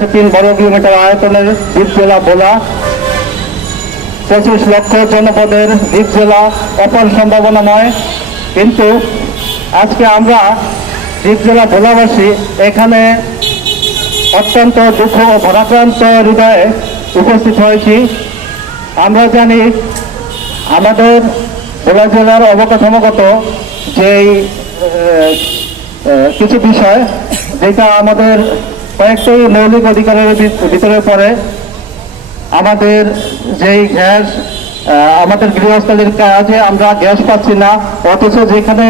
3 বর্গ কিলোমিটার আয়তনের দ্বীপ জেলা ভোলা, 25 লক্ষ জনপদের দ্বীপ জেলা, অপার সম্ভাবনাময়। কিন্তু আজকে আমরা দ্বীপ জেলা ভোলাবাসী এখানে অত্যন্ত দুঃখ ও ভারাক্রান্ত হৃদয়ে উপস্থিত হয়েছি। আমরা জানি আমাদের ভোলা জেলার অবকাঠামোগত যেই কিছু বিষয় যেটা আমাদের কয়েকটি মৌলিক অধিকারের ভিতরে পড়ে। আমাদের যেই গ্যাস, আমাদের গৃহস্থলীর কাজে আমরা গ্যাস পাচ্ছি না, অথচ যেখানে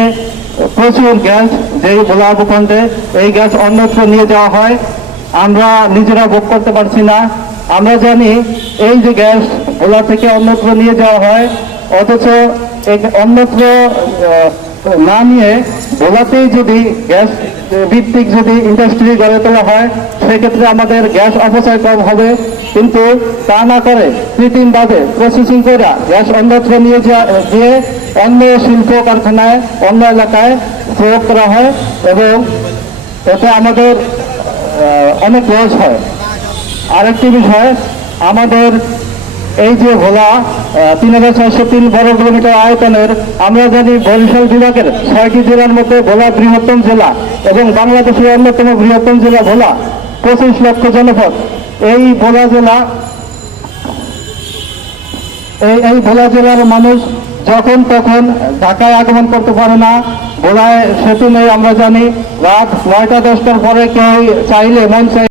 প্রচুর গ্যাস যেই ভোলা ভূখণ্ডে, এই গ্যাস অন্যত্র নিয়ে যাওয়া হয়, আমরা নিজেরা ভোগ করতে পারছি না। আমরা জানি এই যে গ্যাস ভোলা থেকে অন্যত্র নিয়ে যাওয়া হয়, অথচ অন্যত্র না নিয়ে ভোলাতেই যদি গ্যাস ভিত্তিক যদি ইন্ডাস্ট্রি গড়ে তোলা হয়, সেক্ষেত্রে আমাদের গ্যাস অপচয় কম হবে। কিন্তু তা না করে কৃত্রিমভাবে প্রসেসিং করে গ্যাস অন্যত্র নিয়ে গিয়ে অন্য শিল্প কারখানায়, অন্য এলাকায় প্রয়োগ করা হয় এবং এতে আমাদের অনেক লস হয়। আরেকটি বিষয়, আমাদের এই যে ভোলা 3603 বর্গ কিলোমিটার আয়তনের, আমরা জানি বরিশাল বিভাগের 6টি জেলার মধ্যে ভোলা বৃহত্তম জেলা এবং বাংলাদেশের অন্যতম বৃহত্তম জেলা ভোলা, 25 লক্ষ জনপদ। এই ভোলা জেলার মানুষ যখন তখন ঢাকায় আগমন করতে পারে না। ভোলায় সেতু নেই, আমরা জানি। রাত 9টা 10টার পরে কেউ চাইলে মন চাই